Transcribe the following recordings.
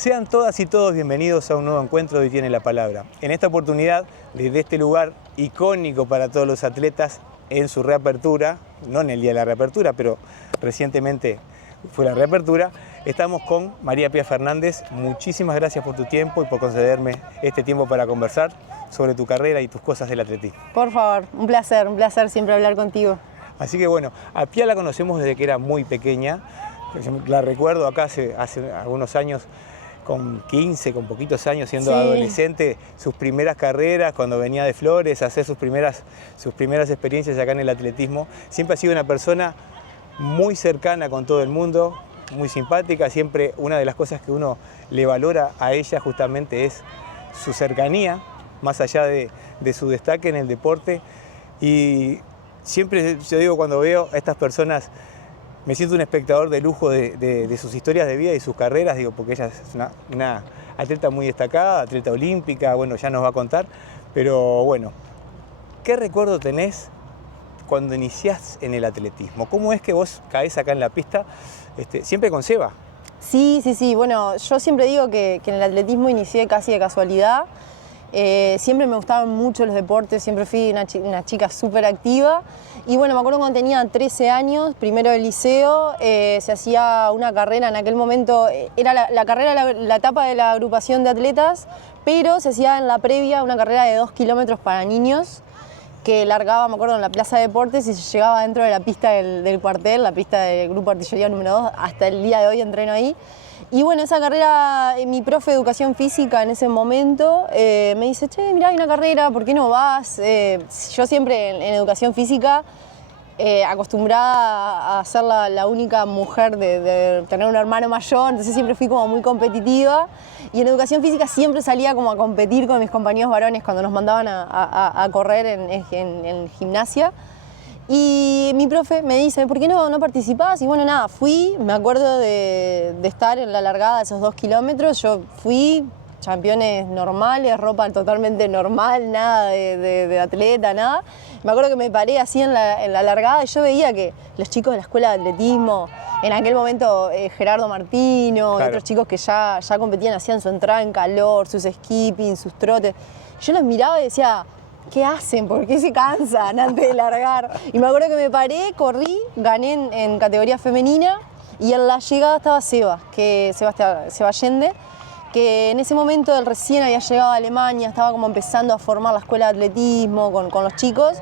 Sean todas y todos bienvenidos a un nuevo encuentro de Hoy Tiene la Palabra. En esta oportunidad, desde este lugar icónico para todos los atletas, en su reapertura, no en el día de la reapertura, pero recientemente fue la reapertura, estamos con María Pía Fernández. Muchísimas gracias por tu tiempo y por concederme este tiempo para conversar sobre tu carrera y tus cosas del atletismo. Por favor, un placer siempre hablar contigo. Así que bueno, a Pía la conocemos desde que era muy pequeña. La recuerdo acá hace algunos años, con 15, con poquitos años, siendo adolescente, sus primeras carreras, cuando venía de Flores a hacer sus primeras experiencias acá en el atletismo. Siempre ha sido una persona muy cercana con todo el mundo, muy simpática. Siempre una de las cosas que uno le valora a ella justamente es su cercanía, más allá de su destaque en el deporte. Y siempre yo digo, cuando veo a estas personas, me siento un espectador de lujo de sus historias de vida y sus carreras, digo, porque ella es una atleta muy destacada, atleta olímpica, bueno, ya nos va a contar. Pero bueno, ¿qué recuerdo tenés cuando iniciás en el atletismo? ¿Cómo es que vos caés acá en la pista, siempre con Seba? Sí, bueno, yo siempre digo que en el atletismo inicié casi de casualidad. Siempre me gustaban mucho los deportes, siempre fui una chica súper activa. Y bueno, me acuerdo cuando tenía 13 años, primero del liceo, se hacía una carrera. En aquel momento era la carrera, la etapa de la agrupación de atletas, pero se hacía en la previa una carrera de 2 kilómetros para niños, que largaba, me acuerdo, en la Plaza de Deportes y se llegaba dentro de la pista del cuartel, la pista del Grupo Artillería número 2, hasta el día de hoy entreno ahí. Y bueno, esa carrera, mi profe de educación física en ese momento me dice, che, mirá, hay una carrera, ¿por qué no vas? Yo siempre en educación física, acostumbrada a ser la única mujer de tener un hermano mayor, entonces siempre fui como muy competitiva. Y en educación física siempre salía como a competir con mis compañeros varones cuando nos mandaban a correr en gimnasia. Y mi profe me dice, ¿por qué no participás? Y bueno, nada, fui, me acuerdo de estar en la largada de esos 2 kilómetros. Yo fui, championes normales, ropa totalmente normal, nada de atleta, nada. Me acuerdo que me paré así en la largada y yo veía que los chicos de la escuela de atletismo, en aquel momento Gerardo Martino, claro, y otros chicos que ya competían, hacían su entrada en calor, sus skipping, sus trotes. Yo los miraba y decía, ¿qué hacen? ¿Por qué se cansan antes de largar? Y me acuerdo que me paré, corrí, gané en categoría femenina y en la llegada estaba Seba Allende, que en ese momento él recién había llegado a Alemania, estaba como empezando a formar la escuela de atletismo con los chicos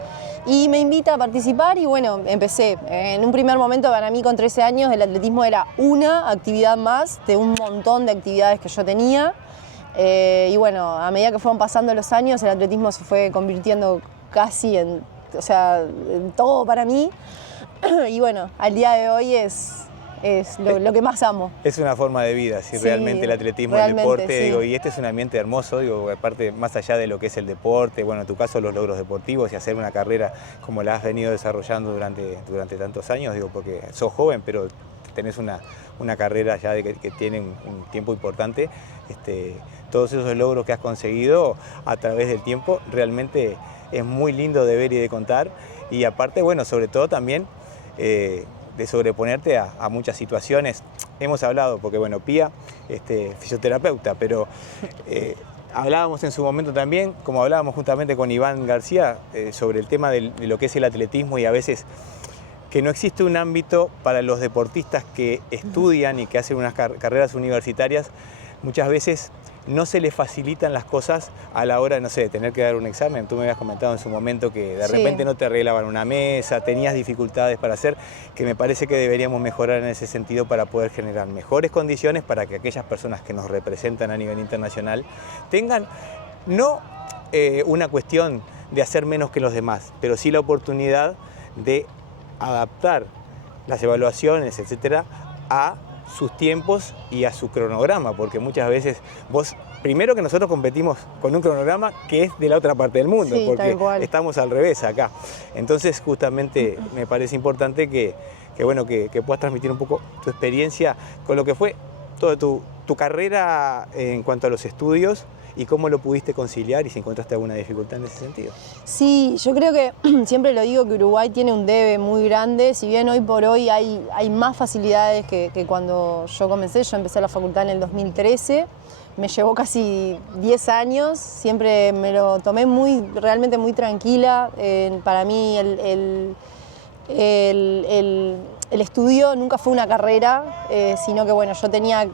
y me invita a participar y bueno, empecé. En un primer momento para mí con 13 años el atletismo era una actividad más de un montón de actividades que yo tenía. Y bueno, a medida que fueron pasando los años, el atletismo se fue convirtiendo casi en todo para mí. Y bueno, al día de hoy es lo que más amo. Es una forma de vida, sí, realmente el atletismo, el deporte, digo, y este es un ambiente hermoso, digo, aparte, más allá de lo que es el deporte, bueno, en tu caso los logros deportivos y hacer una carrera como la has venido desarrollando durante tantos años, digo, porque sos joven, pero tenés una carrera ya que tiene un tiempo importante. Todos esos logros que has conseguido a través del tiempo realmente es muy lindo de ver y de contar. Y aparte, bueno, sobre todo también de sobreponerte a muchas situaciones. Hemos hablado, porque bueno, Pía, fisioterapeuta, pero hablábamos en su momento también, como hablábamos justamente con Iván García, sobre el tema de lo que es el atletismo y a veces que no existe un ámbito para los deportistas que estudian y que hacen unas carreras universitarias. Muchas veces no se les facilitan las cosas a la hora, no sé, de tener que dar un examen. Tú me habías comentado en su momento que de repente no te arreglaban una mesa, tenías dificultades para hacer, que me parece que deberíamos mejorar en ese sentido para poder generar mejores condiciones para que aquellas personas que nos representan a nivel internacional tengan no una cuestión de hacer menos que los demás, pero sí la oportunidad de adaptar las evaluaciones, etcétera, a sus tiempos y a su cronograma, porque muchas veces primero que nosotros competimos con un cronograma que es de la otra parte del mundo, porque estamos al revés acá. Entonces, justamente me parece importante que puedas transmitir un poco tu experiencia con lo que fue toda tu carrera en cuanto a los estudios y cómo lo pudiste conciliar y si encontraste alguna dificultad en ese sentido. Sí, yo creo que siempre lo digo que Uruguay tiene un debe muy grande, si bien hoy por hoy hay más facilidades que cuando yo comencé. Yo empecé la facultad en el 2013, me llevó casi 10 años, siempre me lo tomé realmente muy tranquila. Para mí el estudio nunca fue una carrera, sino que bueno, yo tenía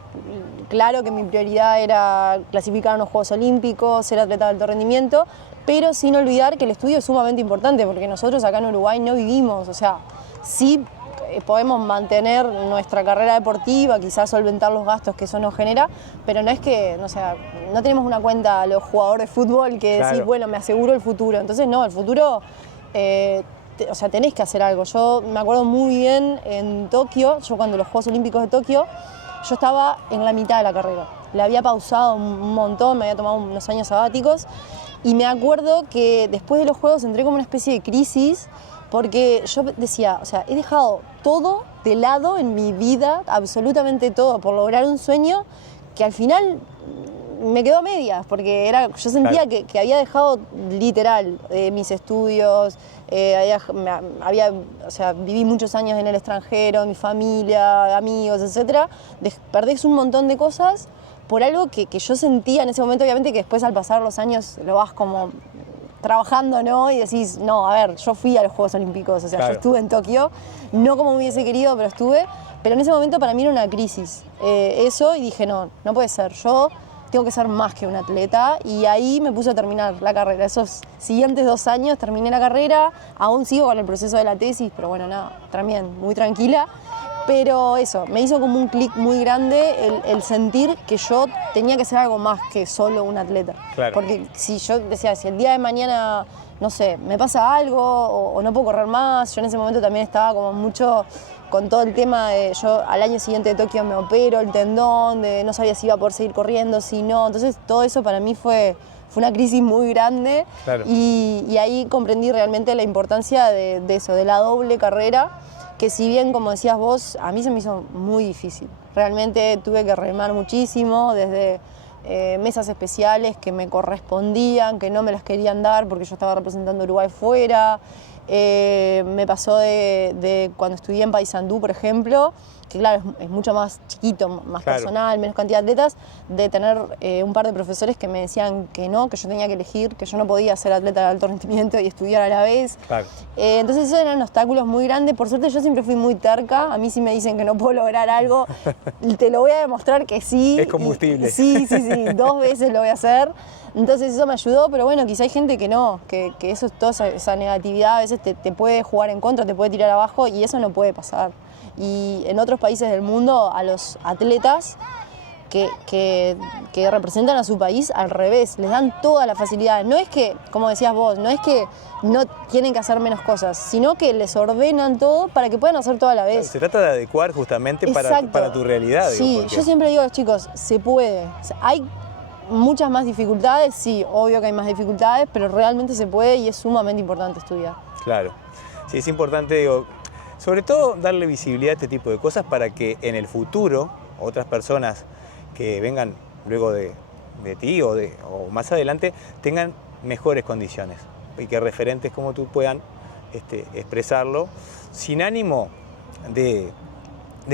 claro que mi prioridad era clasificar a unos Juegos Olímpicos, ser atleta de alto rendimiento, pero sin olvidar que el estudio es sumamente importante, porque nosotros acá en Uruguay no vivimos, o sea, sí podemos mantener nuestra carrera deportiva, quizás solventar los gastos que eso nos genera, pero no es que, o sea, no tenemos una cuenta a los jugadores de fútbol que claro, decís, bueno, me aseguro el futuro. Entonces no, el futuro, o sea, tenés que hacer algo. Yo me acuerdo muy bien en Tokio, yo cuando los Juegos Olímpicos de Tokio, yo estaba en la mitad de la carrera. La había pausado un montón, me había tomado unos años sabáticos, y me acuerdo que después de los Juegos entré como una especie de crisis, porque yo decía, o sea, he dejado todo de lado en mi vida, absolutamente todo, por lograr un sueño que al final me quedó a medias, porque yo sentía claro, que había dejado literal mis estudios, o sea, viví muchos años en el extranjero, mi familia, amigos, etc. Perdés un montón de cosas por algo que yo sentía en ese momento, obviamente que después al pasar los años lo vas como trabajando, ¿no? Y decís, no, a ver, yo fui a los Juegos Olímpicos, o sea, claro, yo estuve en Tokio, no como me hubiese querido, pero estuve, pero en ese momento para mí era una crisis, eso, y dije, no puede ser, yo tengo que ser más que un atleta, y ahí me puse a terminar la carrera. Esos siguientes 2 años terminé la carrera, aún sigo con el proceso de la tesis, pero bueno, nada, también muy tranquila. Pero eso, me hizo como un clic muy grande el sentir que yo tenía que ser algo más que solo un atleta. Claro. Porque si yo decía, si el día de mañana, no sé, me pasa algo o no puedo correr más, yo en ese momento también estaba como mucho con todo el tema de, yo al año siguiente de Tokio me opero el tendón, de no sabía si iba a poder seguir corriendo, si no. Entonces todo eso para mí fue una crisis muy grande. Claro. Y ahí comprendí realmente la importancia de eso, de la doble carrera, que si bien, como decías vos, a mí se me hizo muy difícil. Realmente tuve que remar muchísimo, desde mesas especiales que me correspondían, que no me las querían dar porque yo estaba representando a Uruguay fuera. Me pasó de cuando estudié en Paysandú, por ejemplo, que claro, es mucho más chiquito, más claro, personal, menos cantidad de atletas, de tener un par de profesores que me decían que no, que yo tenía que elegir, que yo no podía ser atleta de alto rendimiento y estudiar a la vez. Claro. Entonces esos eran obstáculos muy grandes. Por suerte yo siempre fui muy terca. A mí si me dicen que no puedo lograr algo, te lo voy a demostrar que sí. Es combustible. Sí, 2 veces lo voy a hacer. Entonces eso me ayudó, pero bueno, quizá hay gente que no, que eso, toda esa negatividad a veces te puede jugar en contra, te puede tirar abajo, y eso no puede pasar. Y en otros países del mundo a los atletas que representan a su país, al revés, les dan todas las facilidades. No es que, como decías vos, no es que no tienen que hacer menos cosas, sino que les ordenan todo para que puedan hacer todo a la vez. Se trata de adecuar justamente para tu realidad. Sí, digo, yo siempre digo a los chicos, se puede. O sea, hay muchas más dificultades, sí, obvio que hay más dificultades, pero realmente se puede y es sumamente importante estudiar. Claro, sí, es importante, digo, sobre todo darle visibilidad a este tipo de cosas para que en el futuro otras personas que vengan luego de ti o más adelante tengan mejores condiciones y que referentes como tú puedan expresarlo sin ánimo de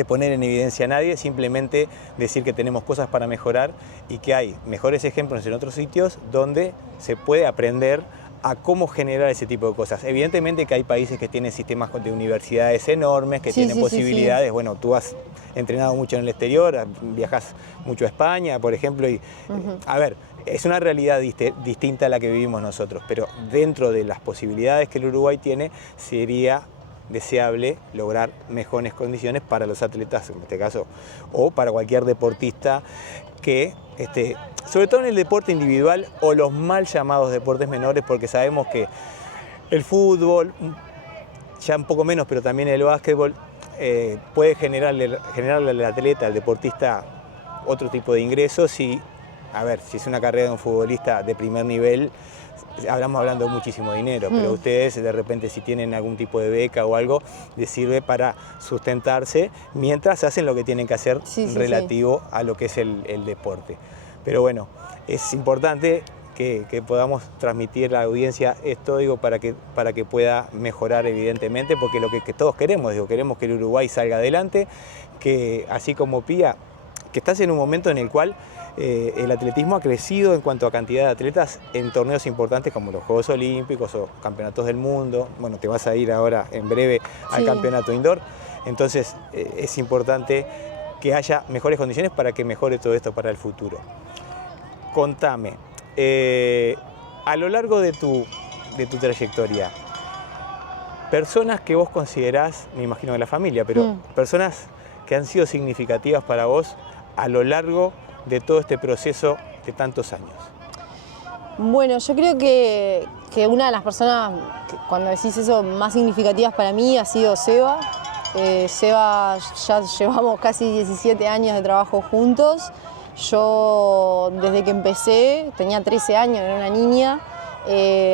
poner en evidencia a nadie, simplemente decir que tenemos cosas para mejorar y que hay mejores ejemplos en otros sitios donde se puede aprender a cómo generar ese tipo de cosas. Evidentemente que hay países que tienen sistemas de universidades enormes, que tienen posibilidades. Sí. Bueno, tú has entrenado mucho en el exterior, viajas mucho a España, por ejemplo, y a ver, es una realidad distinta a la que vivimos nosotros, pero dentro de las posibilidades que el Uruguay tiene, sería deseable lograr mejores condiciones para los atletas, en este caso, o para cualquier deportista que, sobre todo en el deporte individual o los mal llamados deportes menores, porque sabemos que el fútbol, ya un poco menos, pero también el básquetbol, puede generarle al atleta, al deportista, otro tipo de ingresos y, a ver, si es una carrera de un futbolista de primer nivel, hablando de muchísimo dinero, pero ustedes de repente si tienen algún tipo de beca o algo, les sirve para sustentarse mientras hacen lo que tienen que hacer relativo a lo que es el deporte. Pero bueno, es importante que podamos transmitir a la audiencia esto, digo, para que pueda mejorar evidentemente, porque lo que todos queremos, digo, queremos que el Uruguay salga adelante, que así como Pía, que estás en un momento en el cual el atletismo ha crecido en cuanto a cantidad de atletas en torneos importantes como los Juegos Olímpicos o Campeonatos del Mundo. Bueno, te vas a ir ahora en breve al Campeonato Indoor, entonces es importante que haya mejores condiciones para que mejore todo esto para el futuro. Contame, a lo largo de tu trayectoria, personas que vos considerás, me imagino de la familia, pero personas que han sido significativas para vos a lo largo de todo este proceso de tantos años. Bueno, yo creo que una de las personas, cuando decís eso, más significativas para mí ha sido Seba. Seba, ya llevamos casi 17 años de trabajo juntos. Yo, desde que empecé, tenía 13 años, era una niña,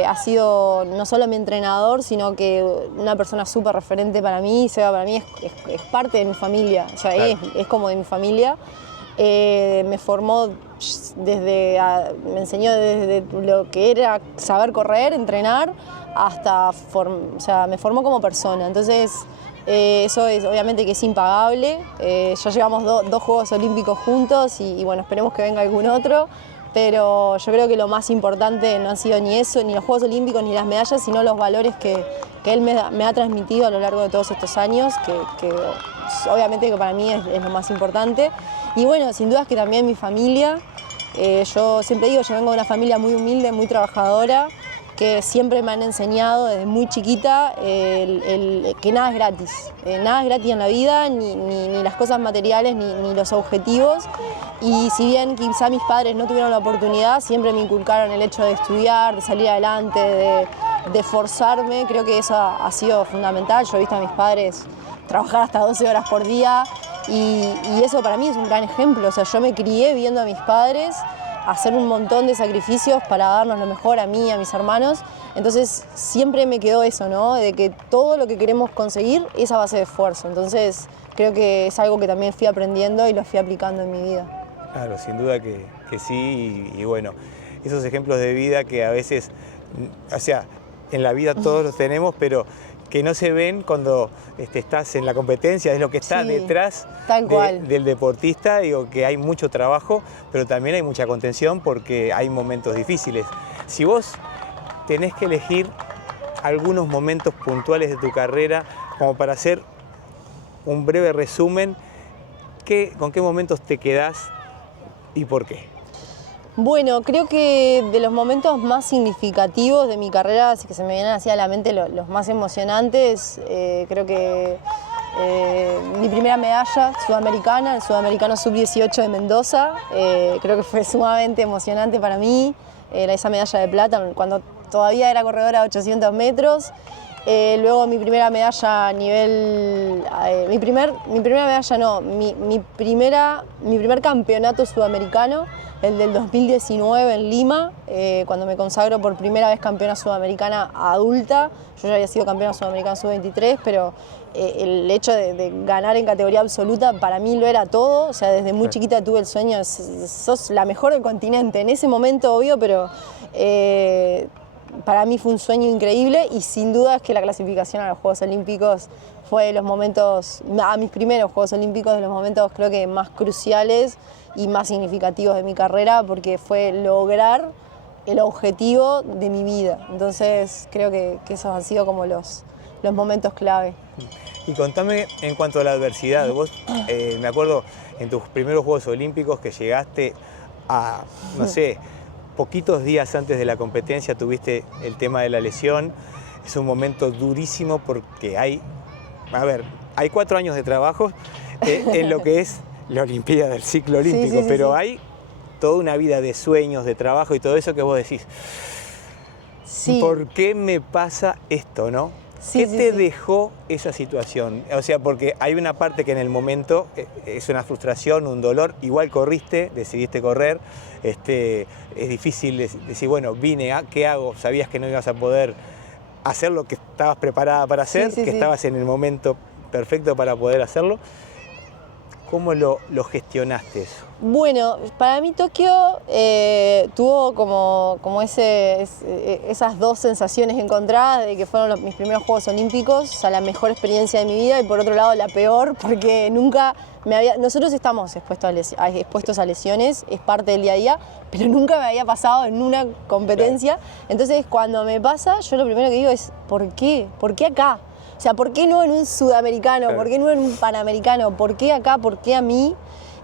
ha sido no solo mi entrenador, sino que una persona súper referente para mí. Seba para mí es parte de mi familia, o sea, claro, es como de mi familia. Me formó me enseñó desde lo que era saber correr, entrenar, hasta o sea, me formó como persona. Entonces, eso es obviamente que es impagable. Ya llevamos dos Juegos Olímpicos juntos y bueno, esperemos que venga algún otro. Pero yo creo que lo más importante no han sido ni eso, ni los Juegos Olímpicos, ni las medallas, sino los valores que él me ha transmitido a lo largo de todos estos años, que obviamente que para mí es lo más importante. Y bueno, sin duda es que también mi familia. Yo siempre digo, yo vengo de una familia muy humilde, muy trabajadora, que siempre me han enseñado desde muy chiquita que nada es gratis. Nada es gratis en la vida, ni las cosas materiales, ni los objetivos. Y si bien quizá mis padres no tuvieron la oportunidad, siempre me inculcaron el hecho de estudiar, de salir adelante, de esforzarme. Creo que eso ha sido fundamental. Yo he visto a mis padres trabajar hasta 12 horas por día y eso para mí es un gran ejemplo. O sea, yo me crié viendo a mis padres hacer un montón de sacrificios para darnos lo mejor a mí y a mis hermanos. Entonces siempre me quedó eso, ¿no? De que todo lo que queremos conseguir es a base de esfuerzo. Entonces creo que es algo que también fui aprendiendo y lo fui aplicando en mi vida. Claro, sin duda que sí, y bueno, esos ejemplos de vida que a veces, o sea, en la vida todos los tenemos, pero que no se ven cuando estás en la competencia, es lo que está detrás del deportista. Digo que hay mucho trabajo, pero también hay mucha contención porque hay momentos difíciles. Si vos tenés que elegir algunos momentos puntuales de tu carrera como para hacer un breve resumen, ¿con qué momentos te quedás y por qué? Bueno, creo que de los momentos más significativos de mi carrera, así que se me vienen así a la mente los más emocionantes, creo que mi primera medalla sudamericana, el Sudamericano Sub-18 de Mendoza, creo que fue sumamente emocionante para mí, esa medalla de plata cuando todavía era corredora de 800 metros. Luego mi primera medalla a nivel, mi primer campeonato sudamericano, el del 2019 en Lima, cuando me consagro por primera vez campeona sudamericana adulta. Yo ya había sido campeona sudamericana sub-23, pero el hecho de ganar en categoría absoluta para mí lo era todo. O sea, desde muy chiquita tuve el sueño, sos la mejor del continente. En ese momento, obvio, pero para mí fue un sueño increíble y sin duda es que la clasificación a los Juegos Olímpicos fue de los momentos, a mis primeros Juegos Olímpicos, de los momentos creo que más cruciales y más significativos de mi carrera, porque fue lograr el objetivo de mi vida. Entonces creo que esos han sido como los momentos clave. Y contame en cuanto a la adversidad, vos me acuerdo en tus primeros Juegos Olímpicos que llegaste a, no sé, poquitos días antes de la competencia tuviste el tema de la lesión. Es un momento durísimo porque hay 4 años de trabajo en lo que es la Olimpiada del ciclo olímpico, pero hay toda una vida de sueños, de trabajo y todo eso que vos decís, ¿por qué me pasa esto, no? ¿Qué te dejó esa situación? O sea, porque hay una parte que en el momento es una frustración, un dolor, igual corriste, decidiste correr, es difícil decir, bueno, vine, ¿qué hago? Sabías que no ibas a poder hacer lo que estabas preparada para hacer, estabas en el momento perfecto para poder hacerlo. ¿Cómo lo gestionaste eso? Bueno, para mí Tokio tuvo como esas dos sensaciones encontradas de que fueron mis primeros Juegos Olímpicos, o sea, la mejor experiencia de mi vida, y por otro lado la peor, porque nunca nosotros estamos expuestos a lesiones, es parte del día a día, pero nunca me había pasado en una competencia. Entonces, cuando me pasa, yo lo primero que digo es, ¿por qué? ¿Por qué acá? O sea, ¿por qué no en un sudamericano? ¿Por qué no en un panamericano? ¿Por qué acá? ¿Por qué a mí?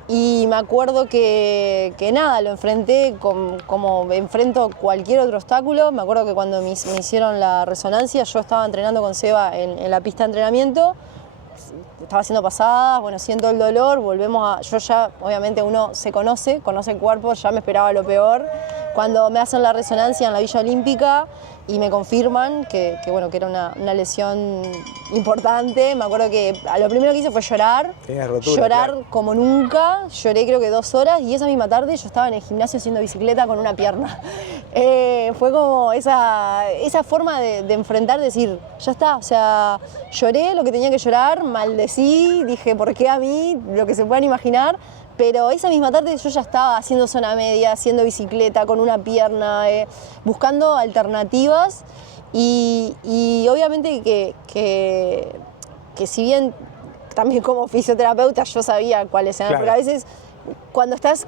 Y me acuerdo que nada, lo enfrenté como enfrento cualquier otro obstáculo. Me acuerdo que cuando me hicieron la resonancia, yo estaba entrenando con Seba en la pista de entrenamiento, estaba haciendo pasadas, bueno, siento el dolor, yo ya, obviamente uno se conoce el cuerpo, ya me esperaba lo peor. Cuando me hacen la resonancia en la Villa Olímpica y me confirman que era una lesión importante, me acuerdo que lo primero que hice fue llorar. Tenías rotura, llorar claro. como nunca, lloré creo que 2 horas, y esa misma tarde yo estaba en el gimnasio haciendo bicicleta con una pierna. Fue como esa forma de enfrentar, de decir, ya está, o sea, lloré lo que tenía que llorar, maldecí, dije, ¿por qué a mí? Lo que se puedan imaginar. Pero esa misma tarde yo ya estaba haciendo zona media, haciendo bicicleta con una pierna, buscando alternativas, y obviamente que si bien también como fisioterapeuta yo sabía cuáles eran, claro. pero a veces cuando estás,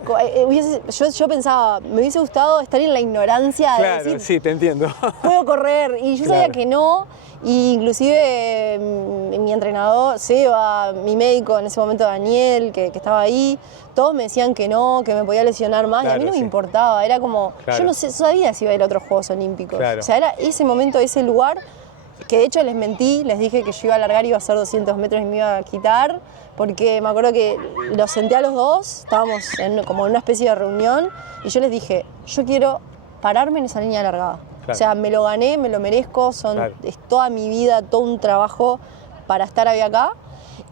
yo pensaba, me hubiese gustado estar en la ignorancia Claro, de decir, sí, te entiendo. puedo correr, y yo sabía que no. Y inclusive mi entrenador, Seba, mi médico en ese momento, Daniel, que estaba ahí, todos me decían que no, que me podía lesionar más, claro, y a mí no me sí. importaba, era como, Claro. yo no sabía si iba a ir a otros Juegos Olímpicos. Claro. O sea, era ese momento, ese lugar, que de hecho les mentí, les dije que yo iba a largar, iba a hacer 200 metros y me iba a quitar, porque me acuerdo que los senté a los dos, estábamos como en una especie de reunión, y yo les dije, yo quiero pararme en esa línea de largada. Claro. O sea, me lo gané, me lo merezco, Claro. es toda mi vida, todo un trabajo para estar hoy acá.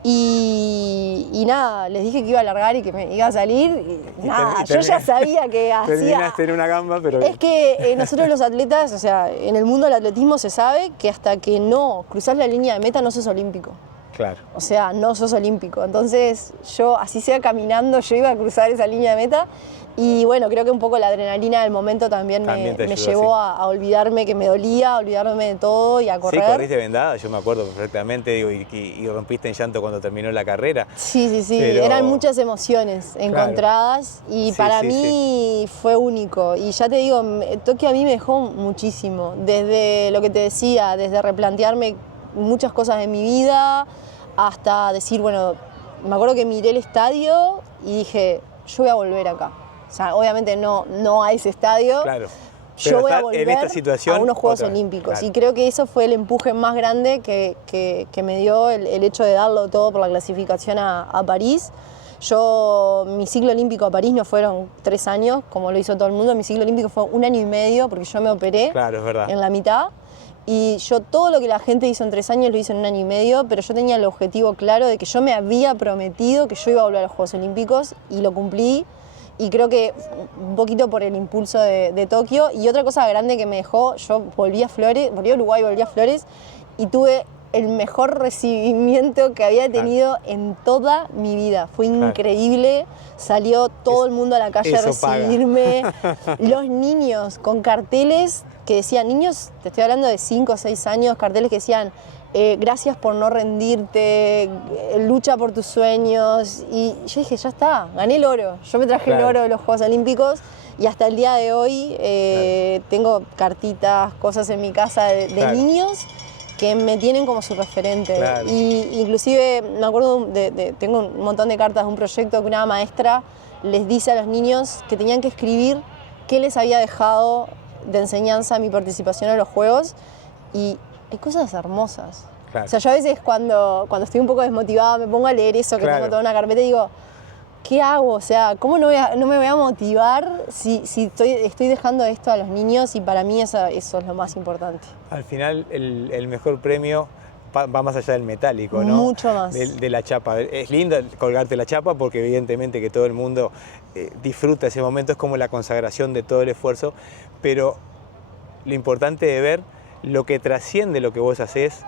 Y nada, les dije que iba a largar y que me iba a salir. Y nada, yo ya sabía que hacía... Terminaste en una gamba, pero... Es que nosotros los atletas, o sea, en el mundo del atletismo se sabe que hasta que no cruzás la línea de meta no sos olímpico. Claro. O sea, no sos olímpico. Entonces yo, así sea caminando, yo iba a cruzar esa línea de meta. Y bueno, creo que un poco la adrenalina del momento también me llevó a olvidarme que me dolía, a olvidarme de todo y a correr. Sí, corriste vendada, yo me acuerdo perfectamente, digo, y rompiste en llanto cuando terminó la carrera. Sí, pero... eran muchas emociones encontradas, y sí, para mí fue único. Y ya te digo, Tokio a mí me dejó muchísimo, desde lo que te decía, desde replantearme muchas cosas de mi vida, hasta decir, bueno, me acuerdo que miré el estadio y dije, yo voy a volver acá. O sea, obviamente no a ese estadio. Claro. Yo voy a volver en esta situación, a unos Juegos Olímpicos. Claro. Y creo que eso fue el empuje más grande que me dio el hecho de darlo todo por la clasificación a París. Mi ciclo olímpico a París no fueron 3 años, como lo hizo todo el mundo. Mi ciclo olímpico fue 1 año y medio, porque yo me operé en la mitad. Y yo todo lo que la gente hizo en 3 años lo hice en 1 año y medio, pero yo tenía el objetivo claro de que yo me había prometido que yo iba a volver a los Juegos Olímpicos, y lo cumplí. Y creo que un poquito por el impulso de Tokio. Y otra cosa grande que me dejó, yo volví a Uruguay, volví a Flores, y tuve el mejor recibimiento que había tenido en toda mi vida. Fue increíble, salió todo el mundo a la calle a recibirme. Los niños con carteles que decían, niños, te estoy hablando de 5 o 6 años, carteles que decían, gracias por no rendirte, lucha por tus sueños. Y yo dije, ya está, gané el oro. Yo me traje el oro de los Juegos Olímpicos, y hasta el día de hoy tengo cartitas, cosas en mi casa de niños que me tienen como su referente. Y inclusive me acuerdo, tengo un montón de cartas de un proyecto que una maestra les dice a los niños que tenían que escribir qué les había dejado de enseñanza mi participación en los Juegos, y hay cosas hermosas. O sea, yo a veces cuando estoy un poco desmotivada me pongo a leer eso, que tengo toda una carpeta, y digo, ¿qué hago? O sea, ¿cómo no me voy a motivar si estoy dejando esto a los niños? Y para mí eso es lo más importante. Al final el mejor premio va más allá del metálico, ¿no? Mucho más. De la chapa. Es lindo colgarte la chapa, porque evidentemente que todo el mundo disfruta ese momento, es como la consagración de todo el esfuerzo, pero lo importante de ver lo que trasciende lo que vos hacés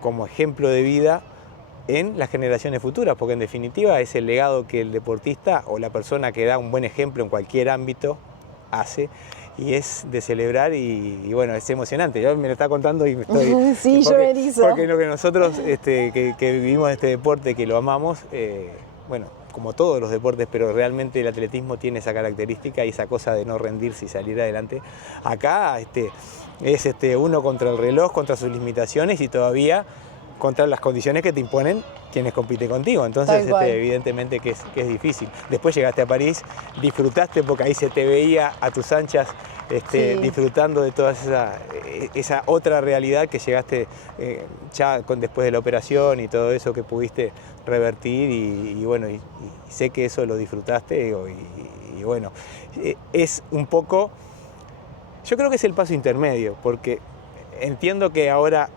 como ejemplo de vida en las generaciones futuras, porque en definitiva es el legado que el deportista o la persona que da un buen ejemplo en cualquier ámbito hace, y es de celebrar y bueno, es emocionante. Yo me lo estaba contando y me estoy... Sí, yo me erizo. Porque lo que nosotros que vivimos este deporte, que lo amamos, bueno, como todos los deportes, pero realmente el atletismo tiene esa característica y esa cosa de no rendirse y salir adelante. Acá es uno contra el reloj, contra sus limitaciones y todavía contra las condiciones que te imponen quienes compiten contigo. Entonces, evidentemente que es difícil. Después llegaste a París, disfrutaste porque ahí se te veía a tus anchas disfrutando de toda esa otra realidad que llegaste ya después de la operación y todo eso que pudiste revertir y bueno, y sé que eso lo disfrutaste y bueno, es un poco, yo creo que es el paso intermedio, porque entiendo que ahora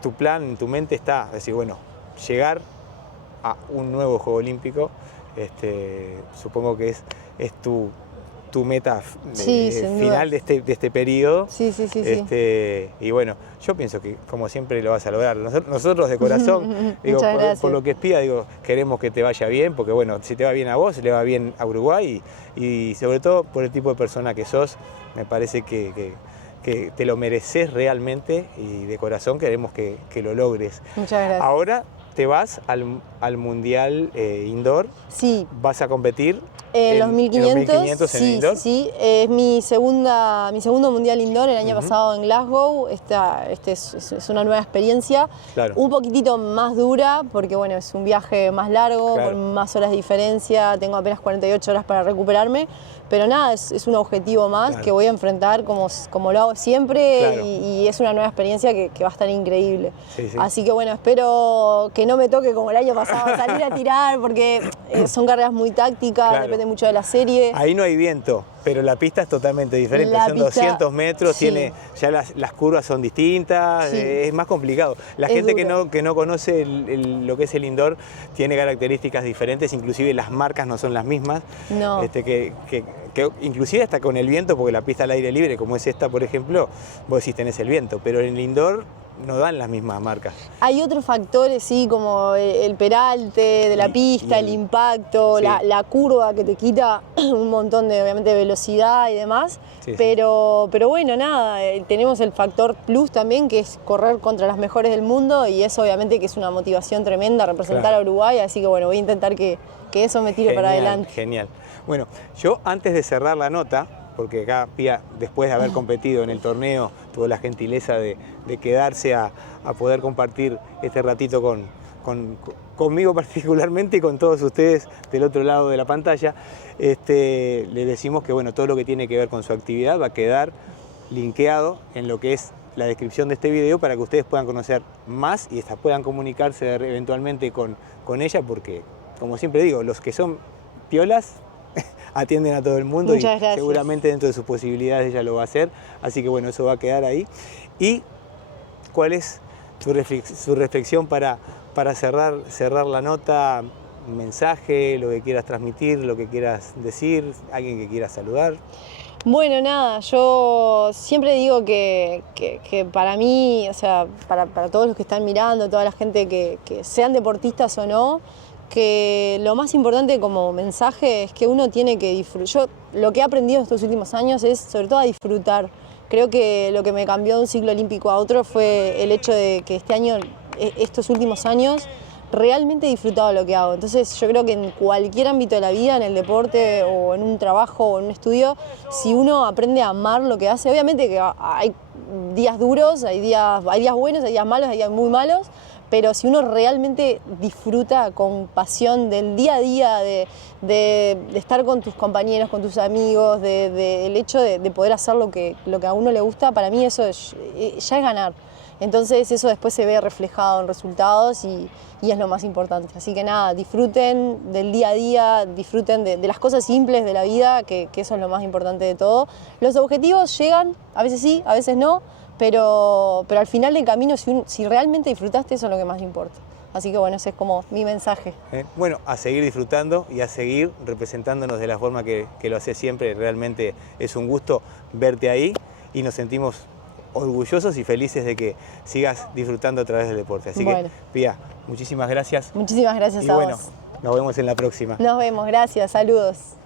tu plan, en tu mente está, es decir, bueno, llegar a un nuevo Juego Olímpico, supongo que es tu meta final de este periodo. Sí. Y bueno, yo pienso que como siempre lo vas a lograr. Nosotros de corazón, digo, por lo que espía, digo, queremos que te vaya bien, porque bueno, si te va bien a vos, le va bien a Uruguay y sobre todo por el tipo de persona que sos, me parece que te lo mereces realmente y de corazón queremos que lo logres. Muchas gracias. Ahora te vas al Mundial Indoor. Sí. ¿Vas a competir? Los 1500 en Indoor. Sí, es mi segundo Mundial Indoor el año pasado en Glasgow. Es una nueva experiencia, claro. Un poquitito más dura porque bueno, es un viaje más largo, claro. Con más horas de diferencia, tengo apenas 48 horas para recuperarme, pero nada, es un objetivo más, claro. Que voy a enfrentar como lo hago siempre, claro. y es una nueva experiencia que va a estar increíble. Sí. Así que bueno, espero que no me toque como el año pasado salir a tirar porque son carreras muy tácticas, claro. Depende mucho de la serie. Ahí no hay viento, pero la pista es totalmente diferente. Son 200 metros, sí. Ya las curvas son distintas, sí. Es más complicado. La gente que no conoce lo que es el indoor tiene características diferentes, inclusive las marcas no son las mismas. No. Que inclusive hasta con el viento, porque la pista al aire libre, como es esta, por ejemplo, vos decís tenés el viento, pero en el indoor no dan las mismas marcas. Hay otros factores, sí, como el peralte de la pista, el impacto, sí. la curva que te quita un montón de, obviamente, velocidad y demás. Sí, pero bueno, nada, tenemos el factor plus también, que es correr contra las mejores del mundo y eso obviamente que es una motivación tremenda representar claro. a Uruguay, así que bueno, voy a intentar que eso me tire para adelante. Genial. Bueno, yo antes de cerrar la nota, porque acá Pía, después de haber competido en el torneo, tuvo la gentileza de quedarse a poder compartir este ratito conmigo particularmente y con todos ustedes del otro lado de la pantalla. Le decimos que bueno, todo lo que tiene que ver con su actividad va a quedar linkeado en lo que es la descripción de este video para que ustedes puedan conocer más y puedan comunicarse eventualmente con ella, porque como siempre digo, los que son piolas atienden a todo el mundo. Muchas gracias. Seguramente dentro de sus posibilidades ella lo va a hacer, así que bueno, eso va a quedar ahí. ¿Y cuál es su reflexión para cerrar la nota? Un mensaje, lo que quieras transmitir, lo que quieras decir, alguien que quieras saludar. Bueno, nada, yo siempre digo que para mí, o sea, para todos los que están mirando, toda la gente que sean deportistas o no, que lo más importante como mensaje es que uno tiene que disfrutar. Yo lo que he aprendido en estos últimos años es sobre todo a disfrutar. Creo que lo que me cambió de un ciclo olímpico a otro fue el hecho de que estos últimos años, realmente he disfrutado lo que hago. Entonces yo creo que en cualquier ámbito de la vida, en el deporte o en un trabajo o en un estudio, si uno aprende a amar lo que hace, obviamente que hay días duros, hay días buenos, hay días malos, hay días muy malos, pero si uno realmente disfruta con pasión del día a día, de estar con tus compañeros, con tus amigos, el hecho de poder hacer lo que a uno le gusta, para mí eso ya es ganar. Entonces eso después se ve reflejado en resultados y es lo más importante. Así que nada, disfruten del día a día, disfruten de las cosas simples de la vida, que eso es lo más importante de todo. Los objetivos llegan, a veces sí, a veces no, pero al final del camino, si realmente disfrutaste, eso es lo que más importa. Así que bueno, ese es como mi mensaje. Bueno, a seguir disfrutando y a seguir representándonos de la forma que lo haces siempre. Realmente es un gusto verte ahí y nos sentimos orgullosos y felices de que sigas disfrutando a través del deporte. Así que, Pía, muchísimas gracias. Muchísimas gracias a vos. Nos vemos en la próxima. Nos vemos, gracias, saludos.